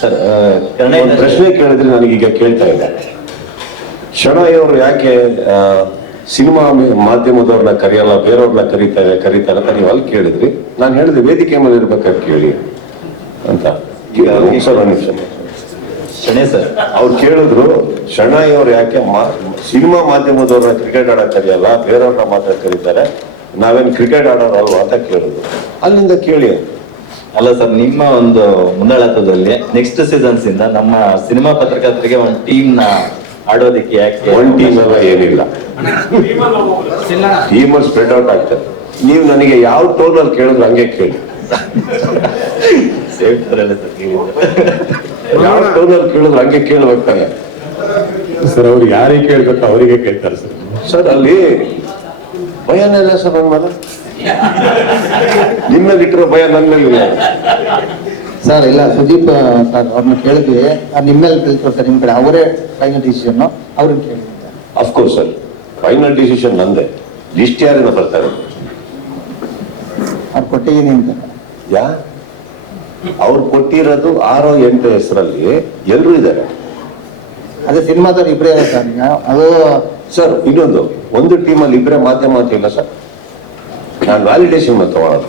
Sir ಒಂದು ಪ್ರಶ್ನೆ ಕೇಳಿದ್ರೆ ನನಗೀಗ ಕೇಳ್ತಾ ಇದ್ದೆ ಶಣೈ ಅವರು ಯಾಕೆ ಸಿನಿಮಾ ಮಾಧ್ಯಮದವ್ರನ್ನ ಕರೆಯಲ್ಲ ಬೇರೆಯವ್ರನ್ನ ಕರೀತಾರೆ ಕರೀತಾರೆ ಅಂತ ನೀವು ಅಲ್ಲಿ ಕೇಳಿದ್ರಿ. ನಾನು ಹೇಳಿದೆ ವೇದಿಕೆ ಮೇಲೆ ಇರ್ಬೇಕಾದ್ರೆ ಕೇಳಿ ಅಂತ. ಶಣೆ ಸರ್ ಅವ್ರು ಕೇಳಿದ್ರು ಶಣೈ ಅವ್ರು ಯಾಕೆ ಸಿನಿಮಾ ಮಾಧ್ಯಮದವ್ರನ್ನ ಕ್ರಿಕೆಟ್ ಆಡೋಕೆ ಕರೆಯಲ್ಲ ಬೇರೆಯವ್ರನ್ನ ಮಾತ್ರ ಕರೀತಾರೆ ನಾವೇನ್ ಕ್ರಿಕೆಟ್ ಆಡೋರಲ್ವಾ ಅಂತ ಕೇಳಿದ್ರು. ಅಲ್ಲಿಂದ ಕೇಳಿ ಅಲ್ಲ ಸರ್ ನಿಮ್ಮ ಒಂದು ಮುಂದಾಳತ್ವದಲ್ಲಿ ನೆಕ್ಸ್ಟ್ ಸೀಸನ್ಸ್ ಇಂದ ನಮ್ಮ ಸಿನಿಮಾ ಪತ್ರಕರ್ತರಿಗೆ ಒಂದು ಟೀಮ್ನ ಆಡೋದಕ್ಕೆ ಯಾಕೆ ಒನ್ ಟೀಮ್ ಎಲ್ಲ ಏನಿಲ್ಲ. ಟೀಮ್ ಸ್ಪ್ರೆಡ್ ಔಟ್ ಆಗ್ತದೆ. ನೀವು ನನಗೆ ಯಾವ ಟೋನ್ ಅಲ್ಲಿ ಕೇಳಿದ್ರು ಹಂಗೆ ಕೇಳಿ. ಯಾವ ಟೋನ್ ಅಲ್ಲಿ ಕೇಳಿದ್ರು ಹಂಗೆ ಕೇಳ್ಬೇಕಾರೆ ಸರ್ ಅವ್ರಿಗೆ ಯಾರಿಗೆ ಕೇಳ್ಬೇಕು ಅವರಿಗೆ ಕೇಳ್ತಾರೆ ಸರ್. ಸರ್ ಅಲ್ಲಿ ಭಯನೇ ಇಲ್ಲ ಸರ್ ನನ್ನ ಮೇಲೆ. ನಿಮ್ಮ ಮೇಲೆ ಇಟ್ಟಿರೋ ಭಯ ನನ್ನಲ್ಲಿ ಇಲ್ಲ. ಸರ್ ಇಲ್ಲ ಸುದೀಪ್ ಸರ್ ಅವ್ರನ್ನ ಕೇಳಿದ್ವಿ. ನಿಮ್ಮೇಲೆ ನಿಮ್ಮ ಮೇಲೆ ತಿಳ್ಕೊಳ್ತಾರೆ ನಿಮ್ ಕಡೆ ಅವರೇ ಫೈನಲ್ ಡಿಸಿಷನ್ ಅವ್ರನ್ನ ಕೇಳಿದ್ದಾರೆ of course sir final decision ನಂದೇ. ಲಿಸ್ಟ್ ಯಾರಿಂದ ಬರ್ತಾರೆ? ಅವ್ರು ಕೊಟ್ಟಿದ್ದೀನಿ ಅಂತ. ಯಾ? ಅವ್ರು ಕೊಟ್ಟಿರೋದು ಆರೋ ಎಂಟು ಹೆಸರಲ್ಲಿ ಎಲ್ಲರೂ ಇದ್ದಾರೆ. ಅದೇ ಸಿನಿಮಾದವ್ರು ಇಬ್ಬರೇ ಸರ್ ಅದು ಸರ್ ಇನ್ನೊಂದು. ಒಂದು ಟೀಮಲ್ಲಿ ಇಬ್ಬರೇ ಮಾಧ್ಯಮ ಅಂತ ಇಲ್ಲ ಸರ್ ನಾನು ವ್ಯಾಲಿಡೇಷನ್ ತಗೊಳ್ಳೋದು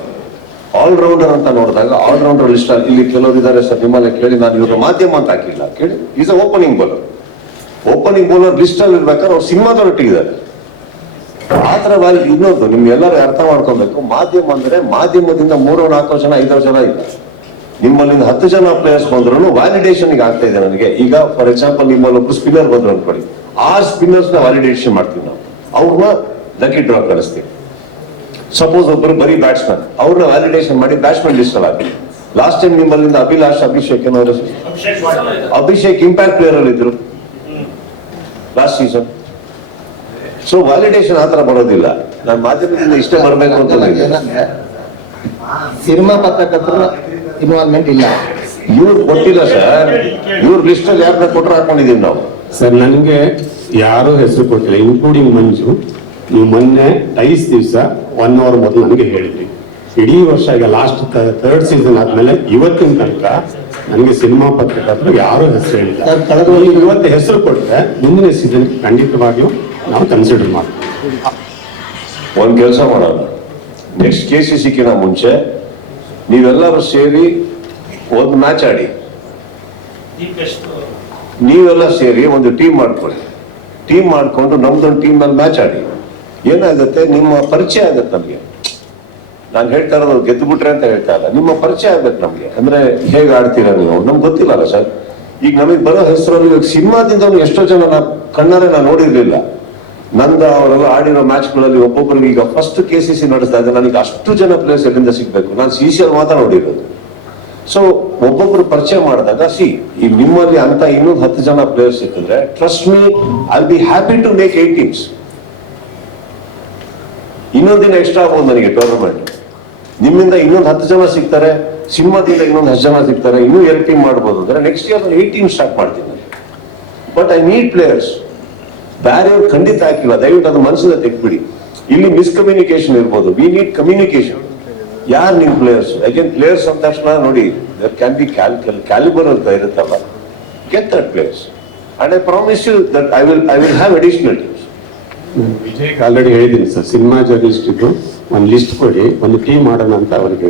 ಆಲ್ರೌಂಡರ್ ಅಂತ ನೋಡಿದಾಗ ಆಲ್ರೌಂಡರ್ ಲಿಸ್ಟ್ ಅಲ್ಲಿ ಇಲ್ಲಿ ಕೆಲವರು ಇದ್ದಾರೆ ಸರ್, ನಿಮ್ಮಲ್ಲಿ ಕೇಳಿ, ನಾನು ಇವರು ಮಾಧ್ಯಮ ಅಂತ ಹಾಕಿಲ್ಲ. ಕೇಳಿ is a opening bowler opening bowler list ಅಲ್ಲಿ ಇರ್ಬೇಕಾದ್ರೆ ಅವ್ರು ಸಿನಿಮಾದೊರೊಟ್ಟಿದ್ದಾರೆ ಆ ಥರ ವ್ಯಾಲಿ ಇನ್ನೊಂದು, ನಿಮ್ಗೆ ಎಲ್ಲರೂ ಅರ್ಥ ಮಾಡ್ಕೊಬೇಕು. ಮಾಧ್ಯಮ ಅಂದ್ರೆ ಮಾಧ್ಯಮದಿಂದ ಮೂರು, ನಾಲ್ಕು ಜನ ಐದಾರು ಜನ ಇಲ್ಲ. ನಿಮ್ಮಲ್ಲಿಂದ ಹತ್ತು ಜನ ಪ್ಲೇಯರ್ಸ್ ಬಂದ್ರು ವ್ಯಾಲಿಡೇಷನ್ ಆಗ್ತಾ ಇದೆ ನನಗೆ. ಈಗ ಫಾರ್ ಎಕ್ಸಾಂಪಲ್ ನಿಮ್ಮಲ್ಲಿ ಒಬ್ರು ಸ್ಪಿನ್ನರ್ ಬಂದ್ರು ಅನ್ಕೊಳ್ಳಿ. ಆ ಸ್ಪಿನ್ನರ್ಸ್ನ ವ್ಯಾಲಿಡೇಷನ್ ಮಾಡ್ತೀವಿ ನಾವು. ಅವ್ರನ್ನ ಲಕ್ಕಿ ಡ್ರಾ ಕಳಿಸ್ತೀವಿ. ಸಪೋಸ್ ಒಬ್ಬರು ಬರೀ ಬ್ಯಾಟ್ಸ್ಮನ್ ಅವ್ರನ್ನ ವ್ಯಾಲಿಡೇಷನ್ ಮಾಡಿ ಬ್ಯಾಟ್ಸ್ಮನ್ ಲಿಸ್ಟ್ ಅಲ್ಲಿ ಹಾಕಿ. ಲಾಸ್ಟ್ ಟೈಮ್ ನಿಮ್ಮಲ್ಲಿಂದ ಅಭಿಲಾಷ್ ಅಭಿಷೇಕ್ ಏನೋ ಅಭಿಷೇಕ್ ಇಂಪ್ಯಾಕ್ಟ್ ಪ್ಲೇಯರ್ ಅಲ್ಲಿ ಇದ್ರು. ಲಾಸ್ಟ್ ಸೀಸನ್ ಸೊ ವ್ಯಾಲಿಡೇಷನ್ ಆತರ ಬರೋದಿಲ್ಲ ನಾನು ಮಾಧ್ಯಮದಿಂದ ಇಷ್ಟೇ ಬರಬೇಕು ಅಂತ. ಸಿನಿಮಾ ಪತ್ರಕರ್ತರ ಇನ್ವಾಲ್ವ್ಮೆಂಟ್ ಇಲ್ಲ. ಇವ್ರು ಕೊಟ್ಟಿಲ್ಲ ಸರ್ ಇವ್ರ ಲಿಸ್ಟ್ ಅಲ್ಲಿ ಯಾರನ್ನ ಕೊಟ್ಟರು ಹಾಕೊಂಡಿದೀವಿ ನಾವು. ಸರ್ ನನಗೆ ಯಾರು ಹೆಸರು ಕೊಟ್ಟಿಲ್ಲ ಇನ್ಕ್ಲೂಡಿಂಗ್ ಮಂಜು. ನೀವು ಮೊನ್ನೆ ಐಸ್ ದಿವಸ ಒನ್ ಅವರ್ ಮೊದಲು ನನಗೆ ಹೇಳಿದ್ರಿ. ಇಡೀ ವರ್ಷ ಈಗ ಲಾಸ್ಟ್ ಥರ್ಡ್ ಸೀಸನ್ ಆದ್ಮೇಲೆ ಇವತ್ತಿನ ತನಕ ನನಗೆ ಸಿನಿಮಾ ಪತ್ರಕರ್ತರು ಯಾರು ಹೆಸರು ಹೇಳಿಲ್ಲ. ಕಳೆದ ಇವತ್ತು ಹೆಸರು ಕೊಟ್ಟರೆ ಮುಂದಿನ ಸೀಸನ್ ಖಂಡಿತವಾಗಿಯೂ ನಾವು ಕನ್ಸಿಡರ್ ಮಾಡ್ತೀವಿ. ಒಂದು ಕೆಲಸ ಮಾಡೋಣ. ನೆಕ್ಸ್ಟ್ ಕೆ ಸಿ ಸಿಕ್ಕಿನ ಮುಂಚೆ ನೀವೆಲ್ಲರೂ ಸೇರಿ ಒಂದು ಮ್ಯಾಚ್ ಆಡಿ. ನೀವೆಲ್ಲ ಸೇರಿ ಒಂದು ಟೀಮ್ ಮಾಡ್ಕೊಳ್ಳಿ. ಟೀಮ್ ಮಾಡಿಕೊಂಡು ನಮ್ದೊಂದು ಟೀಮ್ ಮೇಲೆ ಮ್ಯಾಚ್ ಆಡಿ. ಏನಾಗುತ್ತೆ? ನಿಮ್ಮ ಪರಿಚಯ ಆಗುತ್ತೆ ನಮಗೆ. ನಾನು ಹೇಳ್ತಾ ಇರೋದು ಗೆದ್ದು ಬಿಟ್ರೆ ಅಂತ ಹೇಳ್ತಾ ಇಲ್ಲ. ನಿಮ್ಮ ಪರಿಚಯ ಆಗ್ಬೇಕು ನಮಗೆ. ಅಂದ್ರೆ ಹೇಗೆ ಆಡ್ತೀರಾ ನೀವು? ನಮ್ಗೆ ಗೊತ್ತಿಲ್ಲಲ್ಲ ಸರ್. ಈಗ ನಮಗೆ ಬರೋ ಹೆಸರಲ್ಲಿ ಇವಾಗ ಸಿನಿಮಾದಿಂದ ಎಷ್ಟೋ ಜನ ನಾ ಕಣ್ಣಾರೆ ನಾನು ನೋಡಿರ್ಲಿಲ್ಲ. ನಂದ ಅವರೆಲ್ಲ ಆಡಿರೋ ಮ್ಯಾಚ್ಗಳಲ್ಲಿ ಒಬ್ಬೊಬ್ಬರಿಗೆ ಈಗ ಫಸ್ಟ್ ಕೆ ಸಿ ಸಿ ನಡೆಸ್ತಾ ಇದ್ದೆ ನನಗೆ ಅಷ್ಟು ಜನ ಪ್ಲೇಯರ್ಸ್ ಎಲ್ಲಿಂದ ಸಿಗ್ಬೇಕು? ನಾನು ಸಿ ಸಿ ಅಲ್ಲಿ ಮಾತ್ರ ನೋಡಿರೋದು. ಸೊ ಒಬ್ಬೊಬ್ರು ಪರಿಚಯ ಮಾಡಿದಾಗ ಸಿ ಈ ನಿಮ್ಮಲ್ಲಿ ಅಂತ ಇನ್ನೊಂದು ಹತ್ತು ಜನ ಪ್ಲೇಯರ್ಸ್ ಸಿಕ್ಕಿದ್ರೆ trust me I be happy to make eight teams ಇನ್ನೊಂದು ದಿನ ಎಕ್ಸ್ಟ್ರಾ ಆಗ್ಬೋದು ನನಗೆ ಟೂರ್ನಮೆಂಟ್ ನಿಮ್ಮಿಂದ ಇನ್ನೊಂದು ಹತ್ತು ಜನ ಸಿಗ್ತಾರೆ, ಸಿಂಹದಿಂದ ಇನ್ನೊಂದು ಹತ್ತು ಜನ ಸಿಗ್ತಾರೆ, ಇನ್ನೂ ಎರಡು ಟೀಮ್ ಮಾಡ್ಬೋದು ಅಂದರೆ ನೆಕ್ಸ್ಟ್ ಇಯರ್ ನಾನು ಏಟ್ ಟೀಮ್ ಸ್ಟಾರ್ಟ್ ಮಾಡ್ತೀನಿ ಬಟ್ ಐ ನೀಡ್ ಪ್ಲೇಯರ್ಸ್ ಬೇರೆಯವ್ರು ಖಂಡಿತ ಹಾಕಿಲ್ಲ, ದಯವಿಟ್ಟು ಅದು ಮನಸ್ಸಿಂದ ತೆಗ್ಬಿಡಿ ಇಲ್ಲಿ ಮಿಸ್ಕಮ್ಯುನಿಕೇಶನ್ ಇರ್ಬೋದು ವಿ ನೀಡ್ ಕಮ್ಯುನಿಕೇಶನ್ ಯಾರು ನಿಮ್ಮ ಪ್ಲೇಯರ್ಸ್ ಯಾಕೆನ್ ಪ್ಲೇಯರ್ಸ್ ಅಂದ ತಕ್ಷಣ ನೋಡಿ ದರ್ ಕ್ಯಾನ್ ಬಿ ಕ್ಯಾಲಿಬರ್ ಅಂತ ಇರುತ್ತಲ್ಲ. Get that players and I promise you that I will I will have additional teams Vijay already ಹೇಳಿದ್ದೀನಿ ಸರ್. ಸಿನಿಮಾ ಜರ್ನಲಿಸ್ಟ್ ಇದ್ದು ಒಂದು ಲಿಸ್ಟ್ ಕೊಡಿ, ಒಂದು ಟೀಮ್ ಮಾಡೋಣ ಅಂತ ಅವರಿಗೆ.